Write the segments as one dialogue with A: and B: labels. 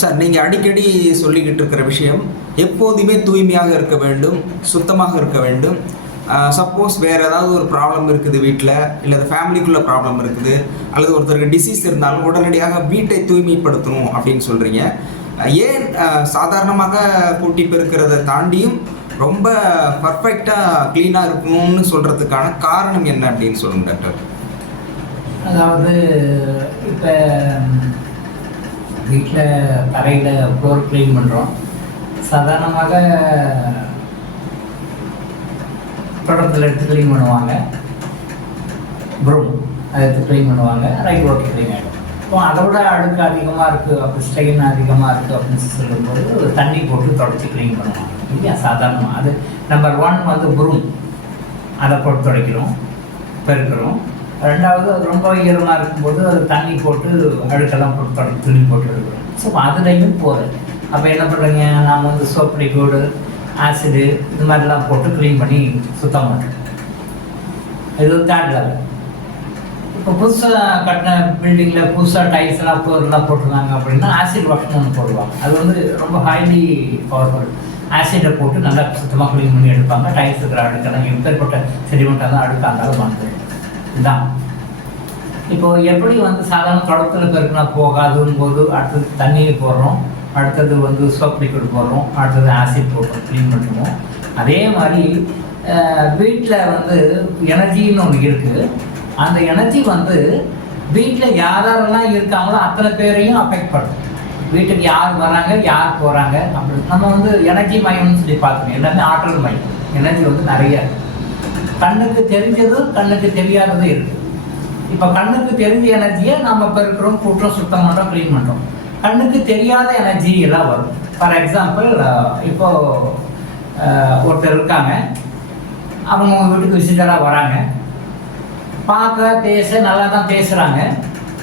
A: Sir நீங்கள் அடிக்கடி சொல்லிக்கிட்டு இருக்கிற விஷயம் எப்போதுமே தூய்மையாக இருக்க வேண்டும் சுத்தமாக இருக்க வேண்டும். சப்போஸ் வேறு ஏதாவது ஒரு ப்ராப்ளம் இருக்குது வீட்டில் இல்லை ஃபேமிலிக்குள்ளே ப்ராப்ளம் இருக்குது அல்லது ஒருத்தருக்கு டிசீஸ் இருந்தாலும் உடனடியாக வீட்டை தூய்மைப்படுத்தணும் அப்படின்னு சொல்கிறீங்க ஏன் சாதாரணமாக கூட்டி பெருக்கிறத தாண்டியும் ரொம்ப பர்ஃபெக்டாக க்ளீனாக இருக்கணும்னு சொல்கிறதுக்கான காரணம் என்ன அப்படின்னு சொல்லுங்கள் டாக்டர்?
B: அதாவது இப்போ வீட்டில் தரையில் ஃப்ளோர் க்ளீன் பண்ணுறோம் சாதாரணமாக தொடரத்தில் எடுத்து க்ளீன் பண்ணுவாங்க. ப்ரூம் அதை எடுத்து க்ளீன் பண்ணுவாங்க. ரைட் ரோட்டில் க்ளீன் ஆகிடும் இப்போ அதை விட அழுக்கு அதிகமாக இருக்குது அப்படி ஸ்டெயின் அதிகமாக இருக்குது அப்படின்னு சொல்லும்போது ஒரு தண்ணி போட்டு தொடச்சி க்ளீன் பண்ணுவாங்க. இல்லையா? சாதாரணமாக அது நம்பர் ஒன் வந்து ப்ரூம் அதை போட்டு துடைக்கிறோம். பெருக்கிறோம். ரெண்டாவது அது ரொம்ப ஈரமாக இருக்கும்போது அது தண்ணி போட்டு அழுக்கெல்லாம் போட்டு துணி போட்டு எடுக்கிறோம் ஸோ அதுலேயும் போகிறேன் அப்போ என்ன பண்ணுறீங்க நாம் வந்து சோப் லிக்விடு ஆசிடு இது மாதிரிலாம் போட்டு க்ளீன் பண்ணி சுத்தம் பண்ணுறோம் இது ஒரு தேர்ட் லெவல் இப்போ புதுசாக கட்டின பில்டிங்கில் புதுசாக டைல்ஸ் எல்லாம் போட்டிருந்தாங்க அப்படின்னா ஆசிட் வாஷ்னு ஒன்று போடுவாங்க. அது வந்து ரொம்ப ஹைலி பவர்ஃபுல் ஆசிடை போட்டு நல்லா சுத்தமாக க்ளீன் பண்ணி எடுப்பாங்க. டைல்ஸ் இருக்கிற அழுக்கெல்லாம் எப்பேற்பட்ட செடிமெண்ட்டாக தான் அழுக்காக இருந்தாலும் வந்து இதுதான். இப்போ எப்படி வந்து சாதாரண தொடத்தில் பெருக்கினா போகாதுன்னு போது அடுத்தது தண்ணீர் போடுறோம். அடுத்தது வந்து சோப் லிக்விட் போடுறோம். அடுத்தது ஆசிட் போட்டு க்ளீன் பண்ணுவோம் அதே மாதிரி வீட்டில் வந்து எனர்ஜின்னு ஒன்று இருக்குது அந்த எனர்ஜி வந்து வீட்டில் யாரெல்லாம் இருக்காங்களோ அத்தனை பேரையும் அஃபெக்ட் பண்ணும். வீட்டுக்கு யார் வராங்க யார் போகிறாங்க அப்படி. நம்ம வந்து எனர்ஜி மையம்னு சொல்லி பார்க்கணும். எல்லாமே ஆற்றல் மையம். எனர்ஜி வந்து நிறைய இருக்குது கண்ணுக்கு தெரிஞ்சதும் கண்ணுக்கு தெரியாததும் இருக்குது இப்போ கண்ணுக்கு தெரிஞ்ச எனர்ஜியை நம்ம பெருக்கிறோம் கூட்டுறோம் சுத்தம் பண்ணுறோம் க்ளீன் பண்ணுறோம் கண்ணுக்கு தெரியாத எனர்ஜி எல்லாம் வரும். ஃபார் எக்ஸாம்பிள் இப்போ ஒருத்தர் இருக்காங்க. அவங்க உங்கள் வீட்டுக்கு விசிட்டராக வராங்க. பார்க்க பேச நல்லா தான் பேசுகிறாங்க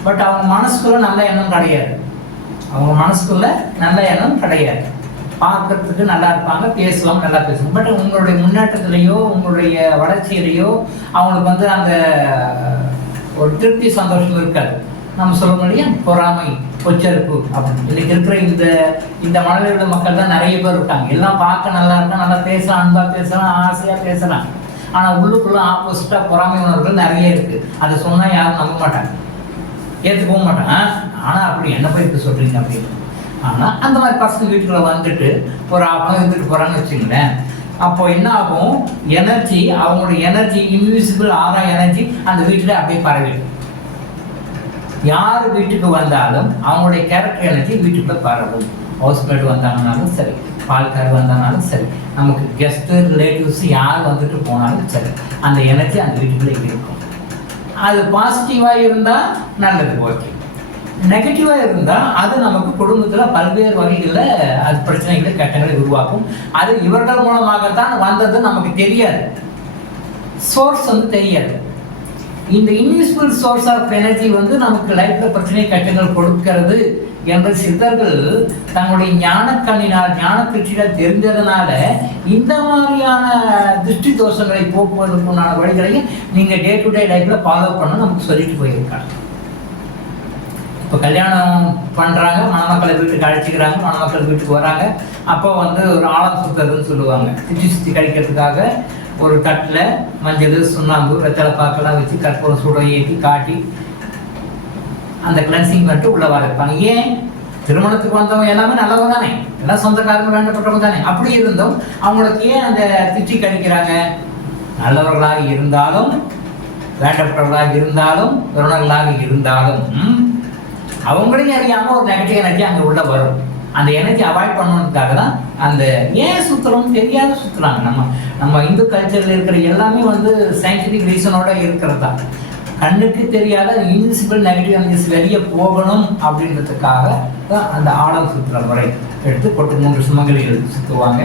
B: பட் அவங்க மனசுக்குள்ள நல்ல எண்ணம் கிடையாது. அவங்க மனசுக்குள்ள நல்ல எண்ணம் கிடையாது. பார்க்கறதுக்கு நல்லா இருப்பாங்க பேசுவாங்க நல்லா பேசுவாங்க. பட் உங்களுடைய முன்னேற்றத்துலேயோ உங்களுடைய வளர்ச்சியிலையோ அவங்களுக்கு வந்து அந்த ஒரு திருப்தி சந்தோஷம் இருக்காது. நம்ம சொல்ல முடியும் பொறாமை பொச்சரிப்பு அப்படின்னு. இன்னைக்கு இருக்கிற இந்த இந்த மனதில் மக்கள் தான் நிறைய பேர் இருக்காங்க. எல்லாம் பார்க்க நல்லா இருக்கா? நல்லா பேசலாம் அன்பா பேசலாம் ஆசையா பேசலாம். ஆனா உள்ளுக்குள்ள ஆப்போசிட்டா பொறாமை உணர்வுகள் நிறைய இருக்கு. அதை சொன்னா யாரும் நம்ப மாட்டாங்க. ஏற்றுக்கவும் மாட்டாங்க. ஆனா அப்படி என்ன போய் இப்படி சொல்றீங்க அப்படின்னு. ஆனால் அந்த மாதிரி பசங்க வீட்டுக்குள்ளே வந்துட்டு ஒரு ஆப்பம் இருந்துட்டு போகிறாங்கன்னு வச்சுங்களேன் அப்போ என்ன ஆகும்? எனர்ஜி அவங்களுடைய எனர்ஜி இன்விசிபிள் ஆற எனர்ஜி அந்த வீட்டில் அப்படியே பரவிடும். யார் வீட்டுக்கு வந்தாலும் அவங்களுடைய கேரக்டர் எனர்ஜி வீட்டுக்குள்ளே பரவும். ஹவுஸ்மேட் வந்தாங்கனாலும் சரி பால்கார் வந்தாலும் சரி நமக்கு கெஸ்ட்டு ரிலேட்டிவ்ஸ் யார் வந்துட்டு போனாலும் சரி அந்த எனர்ஜி அந்த வீட்டுக்குள்ளே இருக்கும். அது பாசிட்டிவாக இருந்தால் நல்லது ஓகே நெகட்டிவாக இருந்தால் அது நமக்கு குடும்பத்தில் பல்வேறு வகைகளில் அது பிரச்சனைகளை கட்டங்களை உருவாக்கும். அது இவர்கள் மூலமாகத்தான் வந்தது நமக்கு தெரியாது. சோர்ஸ் வந்து தெரியாது. இந்த இன்விசிபிள் சோர்ஸ் ஆஃப் எனர்ஜி வந்து நமக்கு லைஃப்பில் பிரச்சனை கட்டங்கள் கொடுக்கிறது என்ற சித்தர்கள் தங்களுடைய ஞானக்கண்ணினால் ஞான திருஷ்டியால் தெரிஞ்சதுனால இந்த மாதிரியான திருஷ்டி தோஷங்களை போக்குவதற்குண்டான வழிகளையும் நீங்கள் டே டு டே லைஃப்பில் ஃபாலோ பண்ண நமக்கு சொல்லிட்டு போயிருக்காங்க. இப்போ கல்யாணம் பண்ணுறாங்க மணமக்களை வீட்டுக்கு அழைச்சிக்கிறாங்க மணமக்கள் வீட்டுக்கு வராங்க. அப்போ வந்து ஒரு ஆழம் சுத்துறதுன்னு சொல்லுவாங்க. சுற்றி சுற்றி கழிக்கிறதுக்காக ஒரு தட்டில் மஞ்சள் சுண்ணாம்பு வெத்தலை பாக்கெல்லாம் வச்சு கற்பூரம் சூட ஏற்றி காட்டி அந்த கிளன்சிங் பண்ணிட்டு உள்ளே வர வைப்பாங்க. ஏன்? திருமணத்துக்கு வந்தவங்க எல்லாமே நல்லவங்க தானே? எல்லாம் சொந்தக்காரங்க வேண்டப்பட்டவங்க தானே? அப்படி இருந்தும் அவங்களுக்கு ஏன் அந்த திட்டி கழிக்கிறாங்க நல்லவர்களாக இருந்தாலும் வேண்டப்பட்டவர்களாக இருந்தாலும் உறவினர்களாக இருந்தாலும் ம், அவங்களையும் அறியாமல் ஒரு நெகட்டிவ் எனர்ஜி அங்கே உள்ள வரும். அந்த எனர்ஜி அவாய்ட் பண்ணணுக்காக தான் அந்த ஏன் சுற்றுறோம் தெரியாத சுற்றுறாங்க நம்ம நம்ம இந்து கல்ச்சரில் இருக்கிற எல்லாமே வந்து சயின்டிஃபிக் ரீசனோட இருக்கிறது தான் கண்ணுக்கு தெரியாத இன்விசிபிள் நெகட்டிவ் எனர்ஜிஸ் வெளியே போகணும் அப்படின்றதுக்காக தான் அந்த ஆழம் சுற்றுற முறை எடுத்து போட்டு மூன்று சுமங்கலிகள் சுற்றுவாங்க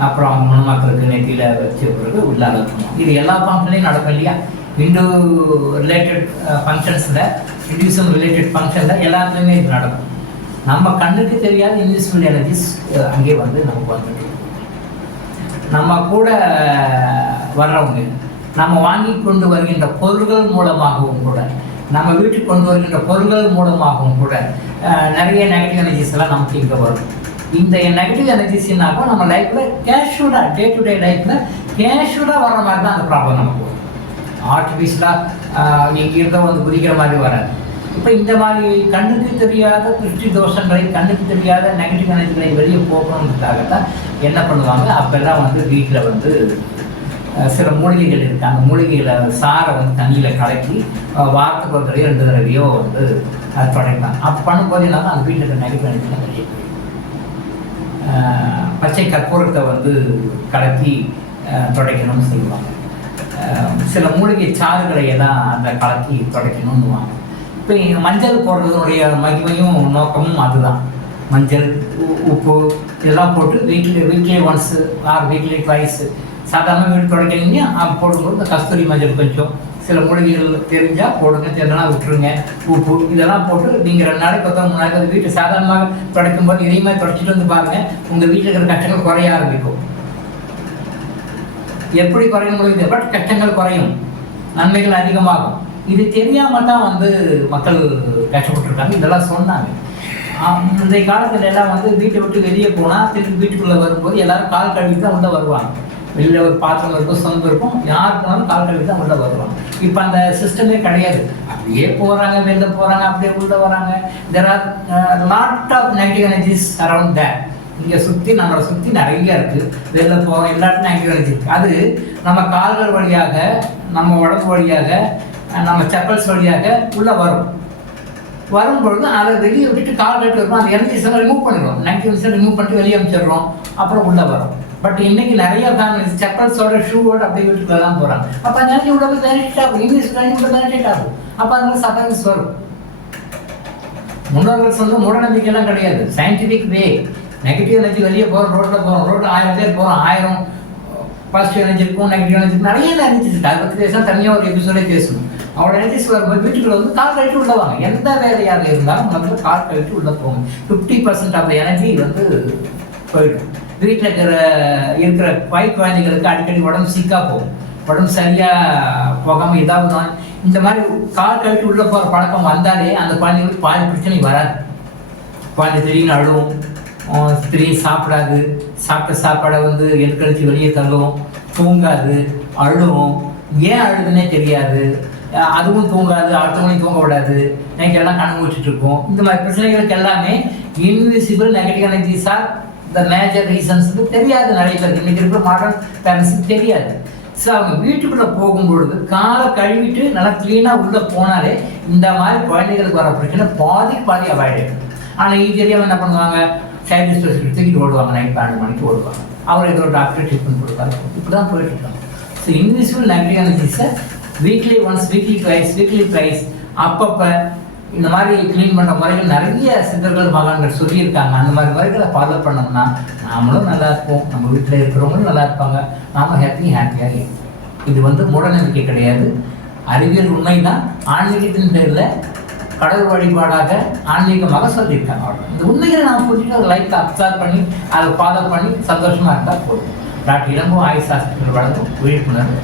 B: அப்புறம் அவங்க மணமக்களுக்கு நெத்தியில வச்ச பிறகு உள்ளால இது எல்லா பாம்புலையும் நடக்கும் இல்லையா? விண்டோ ரிலேட்டட் ஃபங்க்ஷன்ஸில் இண்டிவிஜுவல் ரிலேட்டட் ஃபங்க்ஷனில் எல்லாத்துலேயுமே இது நடக்கும். நம்ம கண்ணுக்கு தெரியாத இன்விசிபிள் எனர்ஜிஸ் அங்கே வந்து நமக்கு வந்துட்டு நம்ம கூட வர்றவங்க நம்ம வாங்கி கொண்டு வருகின்ற பொருள்கள் மூலமாகவும் கூட நம்ம வீட்டுக்கு கொண்டு வருகின்ற பொருள்கள் மூலமாகவும் கூட நிறைய நெகட்டிவ் எனர்ஜிஸ் எல்லாம் நமக்கு இங்கே வரும். இந்த நெகட்டிவ் எனர்ஜிஸ்னாக்கும் நம்ம லைஃப்பில் கேஷுவலாக டே டு டே லைஃப்பில் கேஷுவலாக வர்ற மாதிரி தான் அந்த ப்ராப்ளம் நமக்கு வரும். ஆர்டிஃபிஷியலாக எங்கிருந்தோ வந்து குதிக்கிற மாதிரி வராது. இப்போ இந்த மாதிரி கண்ணுக்கு தெரியாத திருஷ்டி தோஷங்களை கண்ணுக்கு தெரியாத நெகட்டிவ் எனர்ஜிகளை வெளியே போகணுன்றதுக்காக தான் என்ன பண்ணுவாங்க? அப்போல்லாம் வந்து வீட்டில் வந்து சில மூலிகைகள் இருக்காங்க அந்த மூலிகைகளை சாரை வந்து தண்ணியில் கலக்கி வாரத்துக்கு ஒரு தடவையோ ரெண்டு தடவையோ வந்து அது தொடக்கலாம் அப்போ பண்ணும்போது என்ன அந்த வீட்டில் இருக்க நெகட்டிவ் எனர்ஜிலாம் வெளியே பச்சை கற்பூரத்தை வந்து கலக்கி தொடைக்கணும்னு துடைக்கணும்னு சொல்லுவாங்க. சில மூலிகை சாறுகளை தான் அந்த கலக்கி துடைக்கணும்னுவாங்க. இப்போ மஞ்சள் போடுறதுனுடைய மகிமையும் நோக்கமும் அதுதான். மஞ்சள் உ- உப்பு இதெல்லாம் போட்டு weekly weekly once or weekly twice சாதாரண வீடு துடைக்கிறீங்க போடும்போது இந்த கஸ்தூரி மஞ்சள் கொஞ்சம். சில மூலிகைகள் தெரிஞ்சால் போடுங்க தெரியலனா விட்டுருங்க. உப்பு இதெல்லாம் போட்டு நீங்கள் ரெண்டு நாளைக்கு ஒருத்தவங்க மூணு நாளைக்கு வந்து வீட்டை சாதாரணமாக துடைக்கும் போது இதையுமே துடைச்சிட்டு வந்து பாருங்கள் உங்கள் வீட்டில் இருக்கிற கஷ்டங்கள் குறைய ஆரம்பிக்கும். எப்படி குறையும் முடியுது பட் கஷ்டங்கள் குறையும்? நன்மைகள் அதிகமாகும். இது தெரியாமல் தான் வந்து மக்கள் கஷ்டப்பட்டுருக்காங்க. இதெல்லாம் சொன்னாங்க. முந்தைய காலத்துல எல்லாம் வந்து வீட்டை விட்டு வெளியே போனால் திருப்பி வீட்டுக்குள்ளே வரும்போது எல்லாரும் கால் கழுவி தான் உள்ளே வருவாங்க. வெளியில் ஒரு பாத்திரம் இருக்கும் சொந்தம் இருக்கும். யார் போனாலும் கால் கழுவி தான் உள்ளே வருவாங்க. இப்போ அந்த சிஸ்டமே கிடையாது. அப்படியே போகிறாங்க வெளில போகிறாங்க அப்படியே உள்ளே வராங்க. There are lot of negative energies around that இங்கே சுற்றி நம்மளை சுற்றி நிறைய இருக்குது வெளில போகிறோம் எல்லாத்தையும் நெகட்டிவ் எனர்ஜி இருக்குது அது நம்ம கால்கள் வழியாக நம்ம உடம்பு வழியாக நம்ம செப்பல்ஸ் வழியாக உள்ளே வரும். வரும்பொழுது அதை வெளியே விட்டுட்டு கால் கட்டு வரும். அந்த எனர்ஜிஸ் எல்லாம் ரிமூவ் பண்ணிடுவோம் நெகட்டிவ்ஸ் ரிமூவ் பண்ணிட்டு வெளியே அமைச்சிடுறோம். அப்புறம் உள்ளே வரும். பட் இன்னைக்கு நிறைய ஃபேமிலிஸ் செப்பல்ஸோட ஷூவோட அப்படியே வீட்டுக்குள்ள தான் போகிறாங்க அப்போ அந்த எனர்ஜி உள்ள போய் பெனிஃபிட் ஆகும். இங்கிலீஷ் எனர்ஜி உள்ள ஆகும். அப்போ அதனால சஃபரிங்ஸ் வரும். முன்னோர்கள் சொல்ல மூட நம்பிக்கைலாம் கிடையாது. சயின்டிஃபிக் வே நெகட்டிவ் எனர்ஜி வெளியே போகிறோம் ரோட்டில் போகிறோம் ரோட்டில் ஆயிரம் பேர் போகிறோம் ஆயிரம் பாசிட்டிவ் எனர்ஜி இருக்கும் நெகட்டிவ் எனர்ஜி நிறைய எனர்ஜி இருக்கு அதை பற்றி பேசினா தனியாக ஒரு எபிசோடே பேசணும் அவரோட எனர்ஜிஸ் வரும்போது வீட்டுக்குள்ள வந்து கால் கழித்து உள்ள வாங்க. எந்த வேலையாக இருந்தாலும் வந்து கால் கழித்து உள்ளே போங்க. ஃபிஃப்டி பர்சன்ட் ஆஃப் எனர்ஜி வந்து போயிடும். வீட்டில் இருக்கிற இருக்கிற பை குழந்தைங்களுக்கு அடிக்கடி உடம்பு சீக்காக போகும். உடம்பு சரியாக போகாமல் ஏதாவது இந்த மாதிரி கால் கழித்து உள்ளே போகிற பழக்கம் வந்தாலே அந்த குழந்தைங்களுக்கு பாதி பிரச்சனை வராது. குழந்தை திடீர்னு அழுவும். ஸ்திரீ சாப்பிடாது. சாப்பிட்ட சாப்பாடை வந்து எடுக்கழிச்சு வெளியே தள்ளும் தூங்காது. அழுவும். ஏன் அழுதுன்னே தெரியாது. அதுவும் தூங்காது. அடுத்தவங்களையும் தூங்க விடாது. நைட் எல்லாம் கணக்கு இருக்கும். இந்த மாதிரி பிரச்சனைகளுக்கு எல்லாமே invisible negative energies are the major ரீசன்ஸ்க்கு தெரியாது. நிறைய பேருக்கு இன்னைக்கு இருக்கிற மாடர்ன் பேரண்ட்ஸுக்கு தெரியாது. ஸோ அவங்க வீட்டுக்குள்ளே போகும்பொழுது காலை கழுவிட்டு நல்லா க்ளீனாக உள்ளே போனாலே இந்த மாதிரி குழந்தைகளுக்கு வர பிரச்சனை பாதி பாதி அவாய்ட் ஆகிடும் ஆனால் இது தெரியாமல் என்ன பண்ணுவாங்க? சைல்டு ஸ்பெஷலிஸ்ட் தூக்கிட்டு ஓடுவாங்க நைட் பன்னெண்டு மணிக்கு ஓடுவாங்க. அவர் ஏதோ டாக்டர் ட்ரீட்மெண்ட் கொடுப்பாங்க. இப்படி தான் போயிட்டுருக்காங்க so invisible negative weekly once weekly twice weekly twice அப்பப்போ இந்த மாதிரி க்ளீன் பண்ணுற முறைகள் நிறைய சித்தர்கள் மகான்கள் சொல்லியிருக்காங்க. அந்த மாதிரி முறைகளை ஃபாலோ பண்ணோம்னா நாமளும் நல்லா இருப்போம். நம்ம வீட்டில் இருக்கிறவங்களும் நல்லா இருப்பாங்க. நாம ஹாப்பி ஹாப்பியாக இருப்போம். இது வந்து மூடநம்பிக்கை கிடையாது. அறிவியல் உண்மைதான். ஆன்மீகத்தின் பேரில் கடவுள் வழிபாடாக ஆன்மீகமாக சொல்லியிருக்காங்க அவ்வளவுதான். இந்த உண்மைகளை நான் புரிஞ்சுட்டு அதை லைஃப் அப்சர்வ் பண்ணி அதை ஃபாலோ பண்ணி சந்தோஷமாக இருந்தால் போதும் டாக்டர் இளம்போ ஆயுஷ் ஹாஸ்பிட்டல் வழங்கும் விழிப்புணர்வு